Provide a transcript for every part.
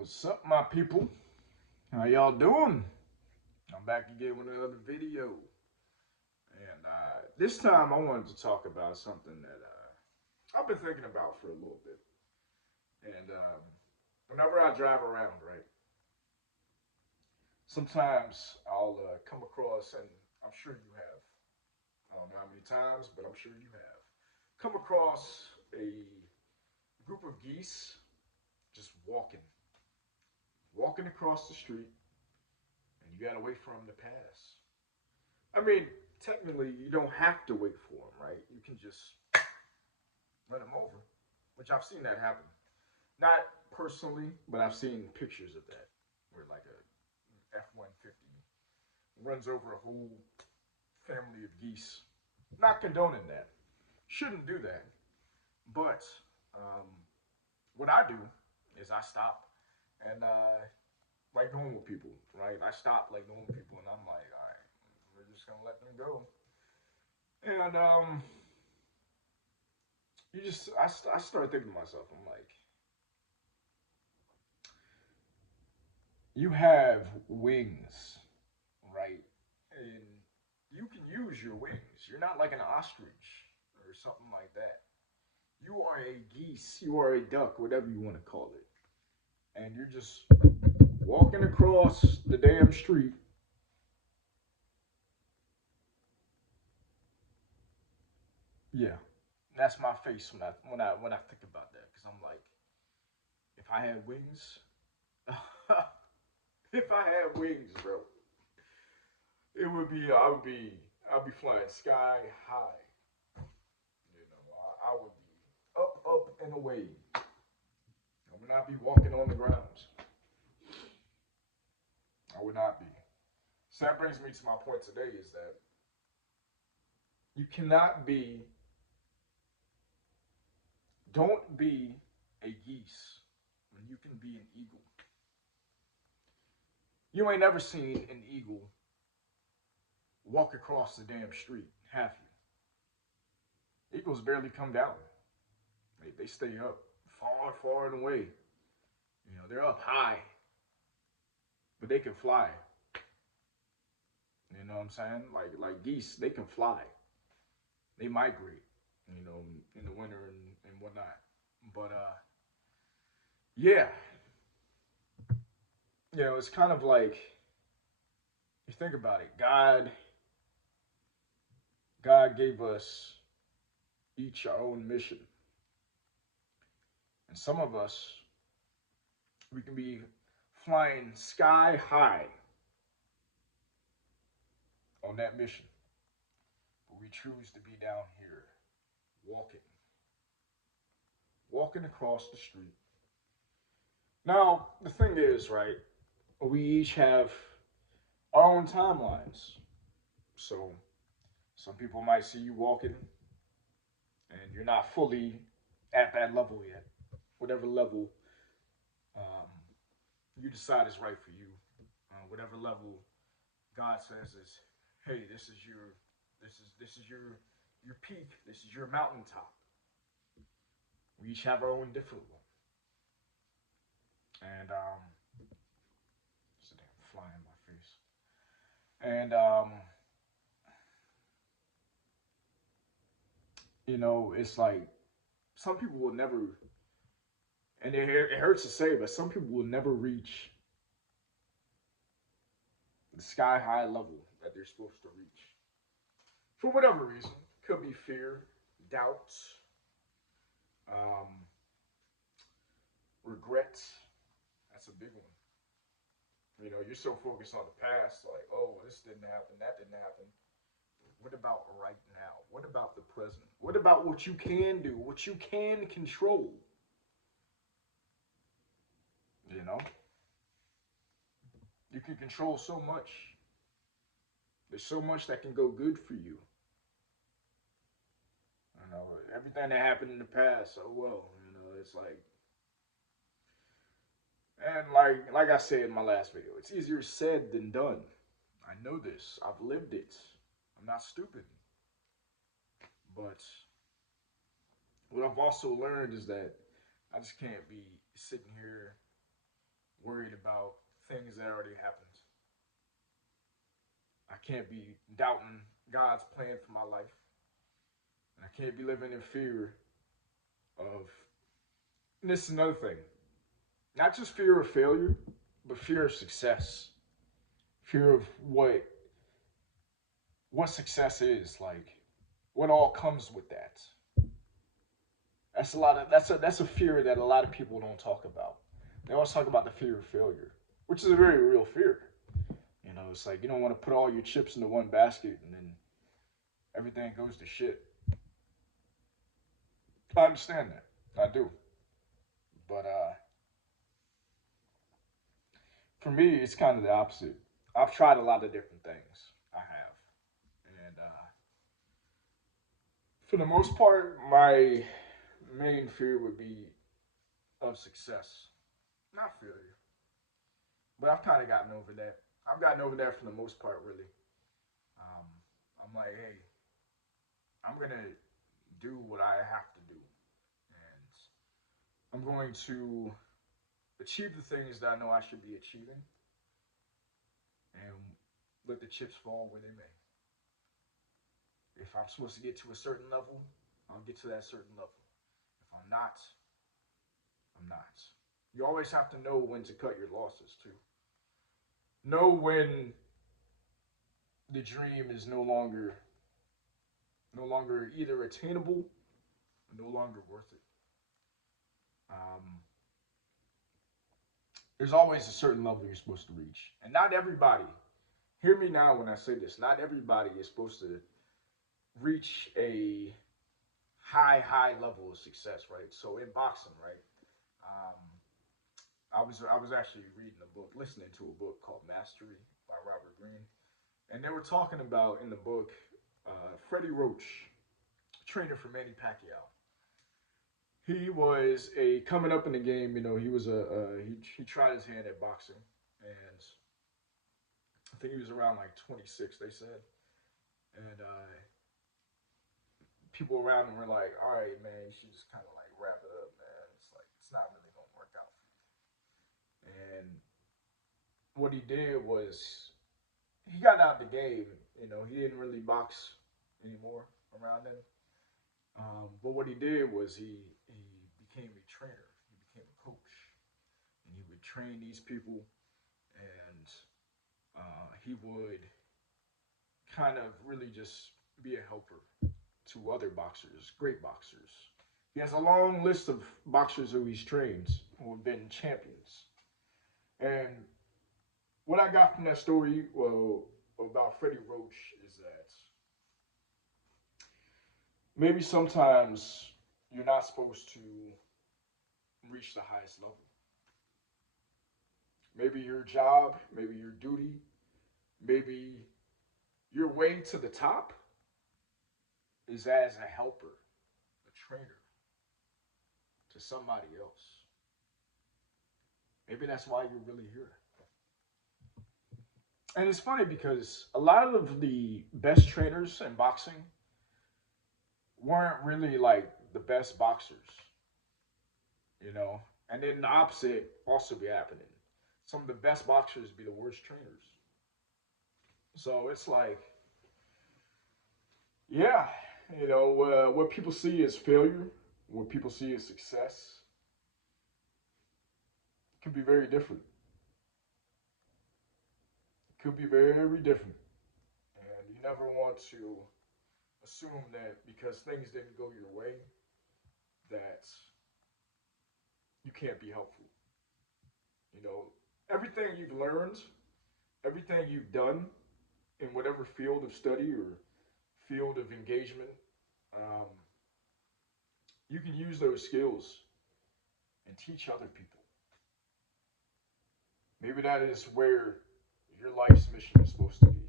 What's up, my people? How y'all doing? I'm back again with another video. And this time I wanted to talk about something that I've been thinking about for a little bit. And whenever I drive around, right, sometimes I'll come across, and I'm sure you have, I don't know how many times, but I'm sure you have, come across a group of geese just walking across the street, and you gotta wait for them to pass. I mean, technically, you don't have to wait for them, right? You can just run them over, which I've seen that happen. Not personally, but I've seen pictures of that, where like a F-150 runs over a whole family of geese. Not condoning that. Shouldn't do that. But um, what I do is I stop and like normal people, right? I stop like normal people, and I'm like, all right, we're just gonna let them go. And I started thinking to myself, I'm like, you have wings, right? And you can use your wings. You're not like an ostrich or something like that. You are a geese, you are a duck, whatever you want to call it. And you're just walking across the damn street. Yeah, that's my face when I think about that, because I'm like, if I had wings, if I had wings, bro, it would be I'd be flying sky high. You know, I would be up and away. I would not be walking on the grounds. I would not be. So that brings me to my point today is that you cannot be, don't be a geese when you can be an eagle. You ain't never seen an eagle walk across the damn street, have you? Eagles barely come down. They stay up far and away. You know, they're up high, but they can fly. You know what I'm saying? Like geese, they can fly. They migrate, you know, in the winter and whatnot. But yeah, you know, it's kind of like you think about it. God gave us each our own mission, and some of us we can be flying sky high on that mission, but we choose to be down here walking, walking across the street. Now, the thing is, right? We each have our own timelines. So some people might see you walking and you're not fully at that level yet. Whatever level um, you decide is right for you, whatever level God says is, hey, this is your peak. This is your mountaintop. We each have our own different one, and it's a damn fly in my face. And you know, it's like some people will never, and it hurts to say, but some people will never reach the sky high level that they're supposed to reach for whatever reason. Could be fear, doubts, um, regrets. That's a big one. You know, you're so focused on the past, like, oh, this didn't happen, that didn't happen. What about right now? What about the present? What about what you can do, what you can control? You know, you can control so much. There's so much that can go good for you. You know, everything that happened in the past, oh well. You know, it's like, and like I said in my last video, it's easier said than done. I know this. I've lived it. I'm not stupid. But what I've also learned is that I just can't be sitting here, worried about things that already happened. I can't be doubting God's plan for my life. And I can't be living in fear of. And this is another thing. Not just fear of failure, but fear of success. Fear of what success is, like what all comes with that. That's a fear that a lot of people don't talk about. They always talk about the fear of failure, which is a very real fear. You know, it's like you don't want to put all your chips into one basket and then everything goes to shit. I understand that. I do. But for me, it's kind of the opposite. I've tried a lot of different things. I have. And for the most part, my main fear would be of success, not failure. But I've kind of gotten over that. I've gotten over that for the most part, really. Um, I'm like, hey, I'm gonna do what I have to do, and I'm going to achieve the things that I know I should be achieving, and let the chips fall where they may. If I'm supposed to get to a certain level, I'll get to that certain level. If I'm not, I'm not. You always have to know when to cut your losses too. Know when the dream is no longer either attainable or no longer worth it. Um, there's always a certain level you're supposed to reach, and not everybody. Hear me now when I say this. Not everybody is supposed to reach a high level of success, right? So in boxing, right? Um, I was actually reading a book, listening to a book called Mastery by Robert Greene, and they were talking about in the book Freddie Roach, trainer for Manny Pacquiao. He was a coming up in the game. You know, he was he tried his hand at boxing, and I think he was around like 26. They said, and people around him were like, "All right, man, you should just kind of like wrap it up, man. It's like it's not really gonna work out for you." And what he did was he got out of the game. You know, he didn't really box anymore around then. But what he did was he became a trainer. He became a coach, and he would train these people, and he would kind of really just be a helper to other boxers, great boxers. He has a long list of boxers who he's trained who have been champions. And what I got from that story, well, about Freddie Roach is that maybe sometimes you're not supposed to reach the highest level. Maybe your job, maybe your duty, maybe your way to the top is as a helper, a trainer to somebody else. Maybe that's why you're really here. And it's funny because a lot of the best trainers in boxing weren't really like the best boxers, you know? And then the opposite also be happening. Some of the best boxers be the worst trainers. So it's like, yeah, what people see as failure, what people see as success, could be very different. It could be very different. And you never want to assume that because things didn't go your way, that you can't be helpful. You know, everything you've learned, everything you've done in whatever field of study or field of engagement, um, you can use those skills and teach other people. Maybe that is where your life's mission is supposed to be.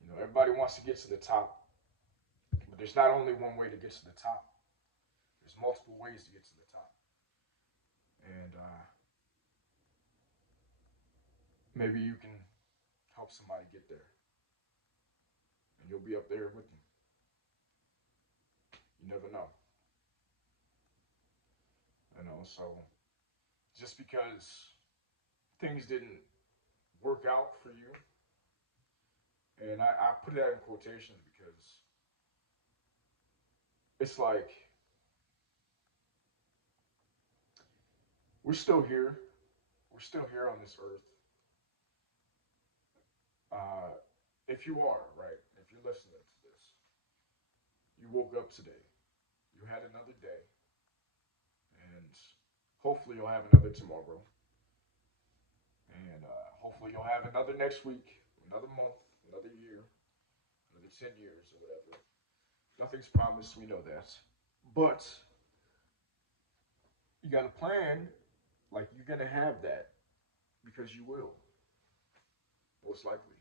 You know, everybody wants to get to the top, but there's not only one way to get to the top. There's multiple ways to get to the top, and maybe you can help somebody get there, and you'll be up there with them. You never know. You know, so just because things didn't work out for you. And I put that in quotations because it's like we're still here. We're still here on this earth. Uh, if you are, right, if you're listening to this, you woke up today, you had another day, and hopefully you'll have another tomorrow, and hopefully you'll have another next week, another month, another year, another 10 years, or whatever. Nothing's promised, we know that. But you got to plan like you're going to have that because you will, most likely.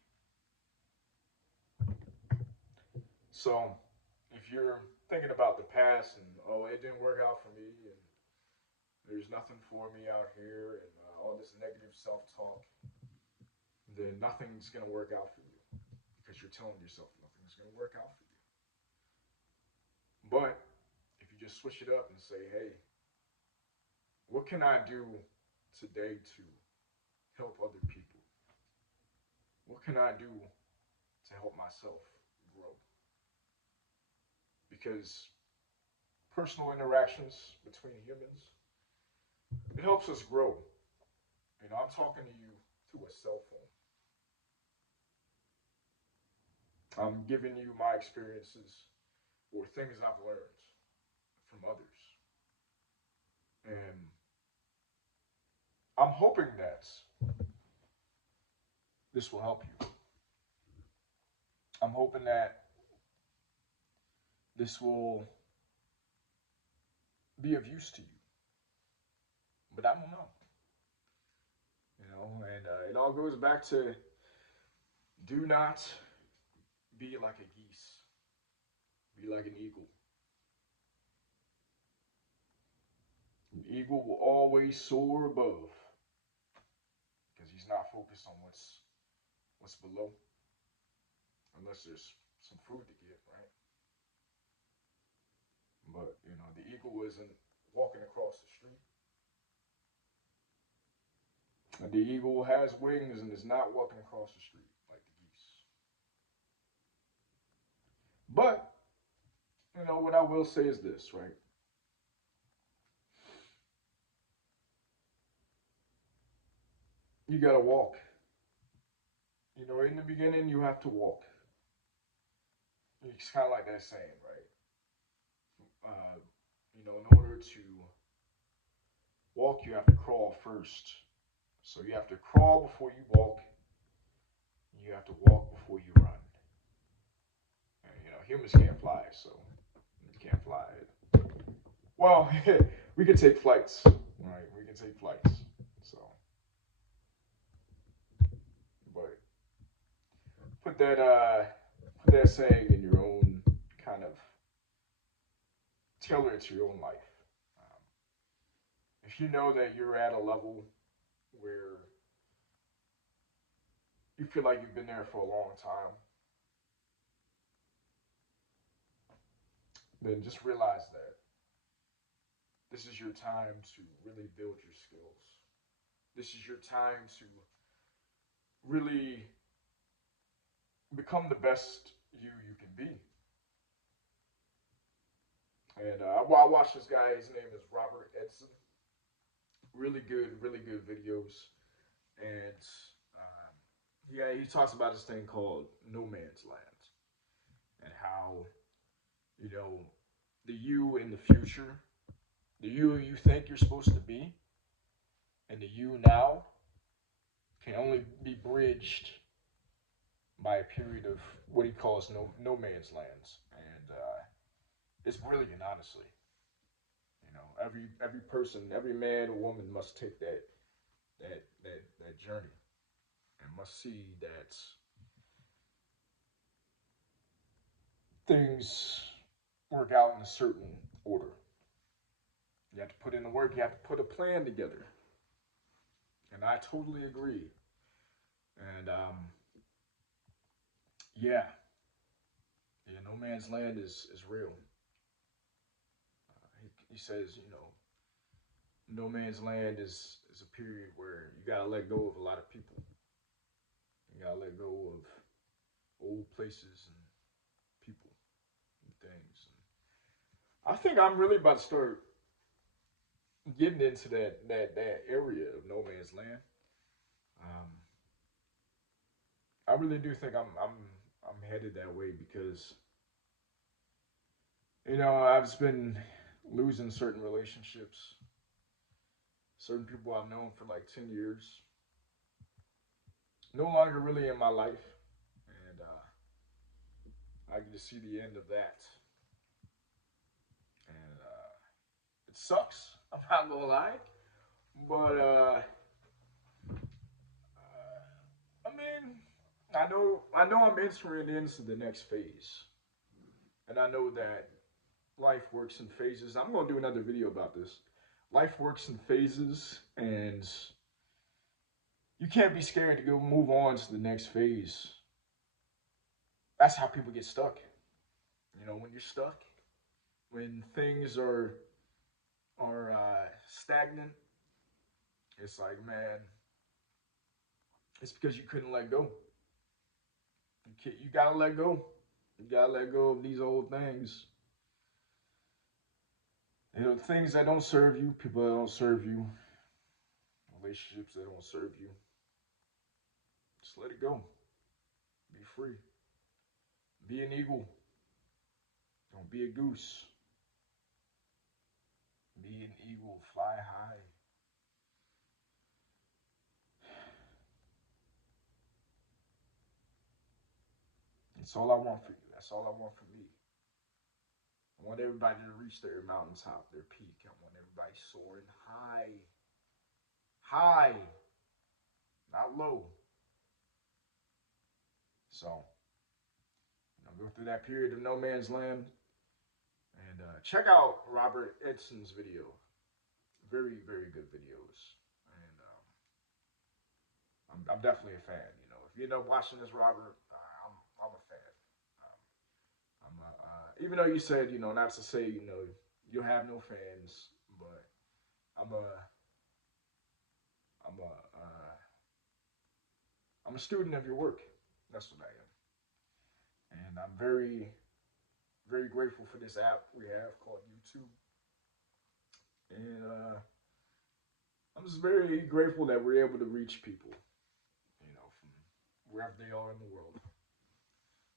So if you're thinking about the past and, oh, it didn't work out for me, and there's nothing for me out here, and all this negative self talk, then nothing's going to work out for you because you're telling yourself nothing's going to work out for you. But if you just switch it up and say, hey, what can I do today to help other people? What can I do to help myself grow? Because personal interactions between humans, it helps us grow. You know, I'm talking to you through a cell phone. I'm giving you my experiences or things I've learned from others. And I'm hoping that this will help you. I'm hoping that this will be of use to you. But I don't know. You know, and it all goes back to do not be like a geese, be like an eagle. An eagle will always soar above because he's not focused on what's below, unless there's some food to get, right? But you know, the eagle isn't walking across the street. The eagle has wings and is not walking across the street like the geese. But you know what I will say is this, right? You gotta walk. You know, in the beginning, you have to walk. It's kind of like that saying, right? You know, in order to walk, you have to crawl first. So you have to crawl before you walk. You have to walk before you run. And, you know, humans can't fly, so you can't fly. Well, we can take flights, right? We can take flights. So, but put that put that saying in your own kind of tailor it to your own life. Um, if you know that you're at a level where you feel like you've been there for a long time, then just realize that this is your time to really build your skills. This is your time to really become the best you can be. And I watched this guy. His name is Robert Edson. Really good videos. And um, yeah, he talks about this thing called no man's land and how you know the you in the future, the you think you're supposed to be, and the you now can only be bridged by a period of what he calls no man's lands, and it's brilliant, honestly. You know, every person, every man or woman must take that journey and must see that things work out in a certain order. You have to put in the work. You have to put a plan together, and I totally agree. And yeah, yeah, no man's land is real. He says, you know, no man's land is It's a period where you gotta let go of a lot of people. You gotta let go of old places and people and things. I think I'm really about to start getting into that area of no man's land. Um, I really do think I'm headed that way because I've just been losing certain relationships, certain people I've known for like 10 years, no longer really in my life, and I can just see the end of that, and it sucks. I'm not gonna lie, but I mean, I know I'm entering into the next phase, and I know that life works in phases. I'm gonna do another video about this. Life works in phases, and you can't be scared to go move on to the next phase. That's how people get stuck. When you're stuck, when things are stagnant, it's like, man, it's because you couldn't let go. You gotta let go. You gotta let go of these old things. Things that don't serve you, people that don't serve you, relationships that don't serve you. Just let it go. Be free. Be an eagle. Don't be a goose. Be an eagle. Fly high. That's all I want for you. That's all I want for me. I want everybody to reach their mountaintop, their peak. I want everybody soaring high. High, not low. So, go through that period of no man's land and check out Robert Edson's video. Very, very good videos. And I'm definitely a fan. If you end up watching this, Robert, I'm a fan. Even though you said, not to say, you'll have no fans, but I'm a, I'm a, I'm a student of your work. That's what I am, and I'm very, very grateful for this app we have called YouTube, and I'm just very grateful that we're able to reach people, from wherever they are in the world.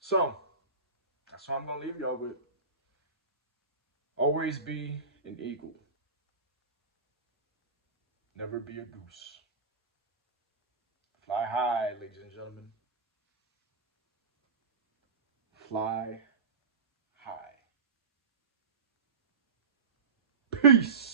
So that's what I'm gonna leave y'all with. Always be an eagle. Never be a goose. Fly high, ladies and gentlemen. Fly high. Peace.